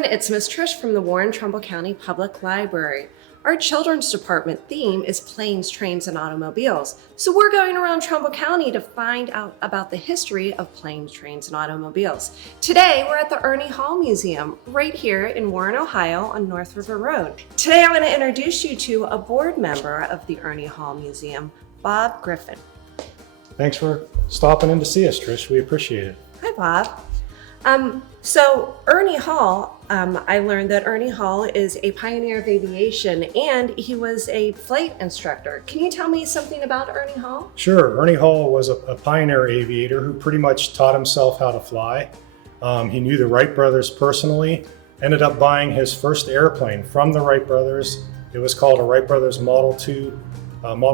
everyone, it's Miss Trish from the Warren-Trumbull County Public Library. Our children's department theme is planes, trains, and automobiles. So we're going around Trumbull County to find out about the history of planes, trains, and automobiles. Today, we're at the Ernie Hall Museum right here in Warren, Ohio on North River Road. Today, I'm going to introduce you to a board member of the Ernie Hall Museum, Bob Griffin. Thanks for stopping in to see us, Trish. We appreciate it. Hi, Bob. So Ernie Hall, I learned that Ernie Hall is a pioneer of aviation and he was a flight instructor. Can you tell me something about Ernie Hall? Sure. Ernie Hall was a pioneer aviator who pretty much taught himself how to fly. He knew the Wright brothers personally, ended up buying his first airplane from the Wright brothers. It was called a Wright Brothers Model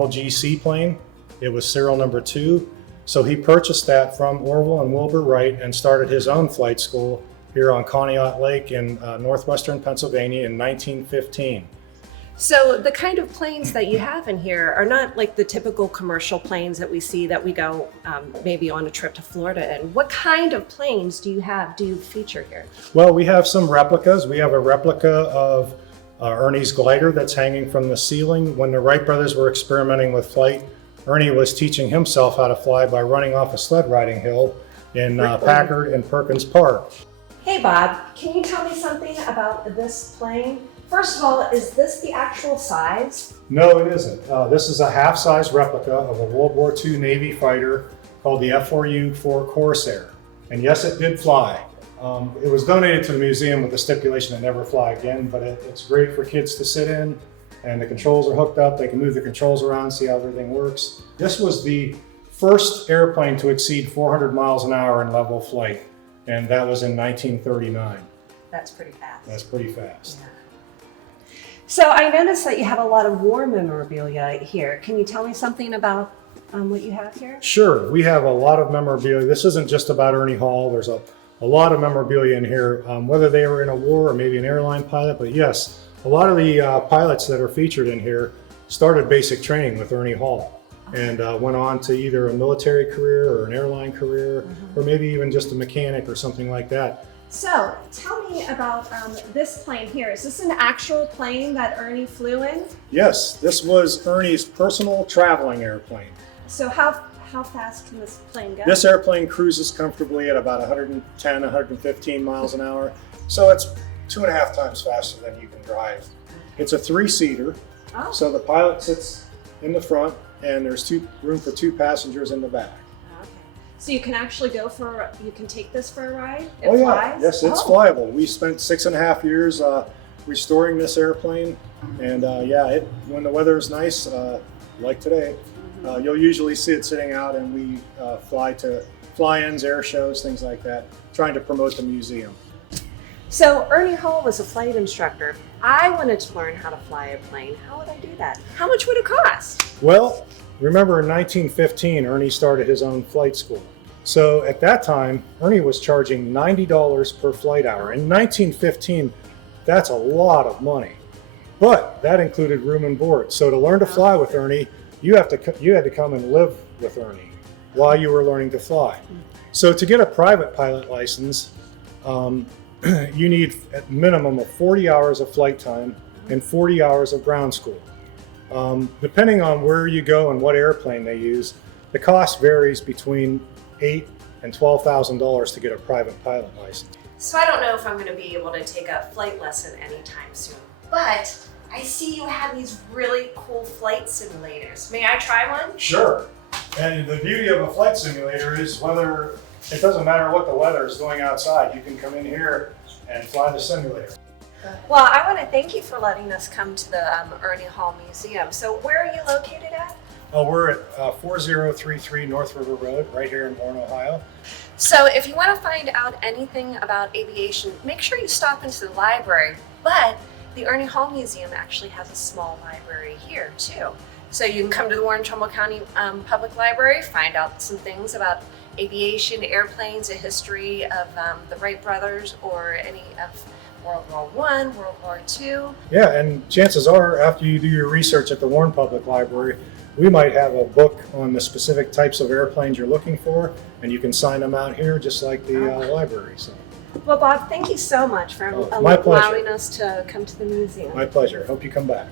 G seaplane. It was serial number 2. So he purchased that from Orville and Wilbur Wright and started his own flight school here on Conneaut Lake in northwestern Pennsylvania in 1915. So the kind of planes that you have in here are not like the typical commercial planes that we see that we go maybe on a trip to Florida in. What kind of planes do you feature here? Well, we have some replicas. We have a replica of Ernie's glider that's hanging from the ceiling. When the Wright brothers were experimenting with flight, Ernie was teaching himself how to fly by running off a sled riding hill in Packard and Perkins Park. Hey Bob, can you tell me something about this plane? First of all, is this the actual size? No, it isn't. This is a half-size replica of a World War II Navy fighter called the F4U-4 Corsair. And yes, it did fly. It was donated to the museum with the stipulation to never fly again, but it's great for kids to sit in. And the controls are hooked up. They can move the controls around, see how everything works. This was the first airplane to exceed 400 miles an hour in level flight, and that was in 1939. That's pretty fast. That's pretty fast. Yeah. So I noticed that you have a lot of war memorabilia here. Can you tell me something about what you have here? Sure, we have a lot of memorabilia. This isn't just about Ernie Hall. There's a lot of memorabilia in here, whether they were in a war or maybe an airline pilot, but yes, a lot of the pilots that are featured in here started basic training with Ernie Hall and went on to either a military career or an airline career, or maybe even just a mechanic or something like that. So tell me about this plane here. Is this an actual plane that Ernie flew in? Yes, this was Ernie's personal traveling airplane. So how fast can this plane go? This airplane cruises comfortably at about 110, 115 miles an hour. So it's 2.5 times faster than you can drive. It's a 3-seater, so the pilot sits in the front and there's room for 2 passengers in the back. Okay. So you can actually you can take this for a ride? It flies? Yeah, yes, it's flyable. We spent 6.5 years restoring this airplane, and when the weather is nice, like today, you'll usually see it sitting out, and we fly to fly-ins, air shows, things like that, trying to promote the museum. So Ernie Hall was a flight instructor. I wanted to learn how to fly a plane. How would I do that? How much would it cost? Well, remember in 1915, Ernie started his own flight school. So at that time, Ernie was charging $90 per flight hour. In 1915, that's a lot of money. But that included room and board. So to learn to fly with Ernie, you had to come and live with Ernie while you were learning to fly. So to get a private pilot license, you need at minimum of 40 hours of flight time and 40 hours of ground school. Depending on where you go and what airplane they use, the cost varies between $8,000 and $12,000 to get a private pilot license. So I don't know if I'm going to be able to take a flight lesson anytime soon, but I see you have these really cool flight simulators. May I try one? Sure. And the beauty of a flight simulator is it doesn't matter what the weather is going outside, you can come in here and fly the simulator. Well, I want to thank you for letting us come to the Ernie Hall Museum. So where are you located at? We're at 4033 North River Road, right here in Warren, Ohio. So if you want to find out anything about aviation, make sure you stop into the library. But the Ernie Hall Museum actually has a small library here too. So you can come to the Warren-Trumbull County Public Library, find out some things about aviation, airplanes, a history of the Wright brothers, or any of World War I, World War II. Yeah, and chances are, after you do your research at the Warren Public Library, we might have a book on the specific types of airplanes you're looking for, and you can sign them out here just like the library. So. Well, Bob, thank you so much for My pleasure. allowing us to come to the museum. My pleasure. Hope you come back.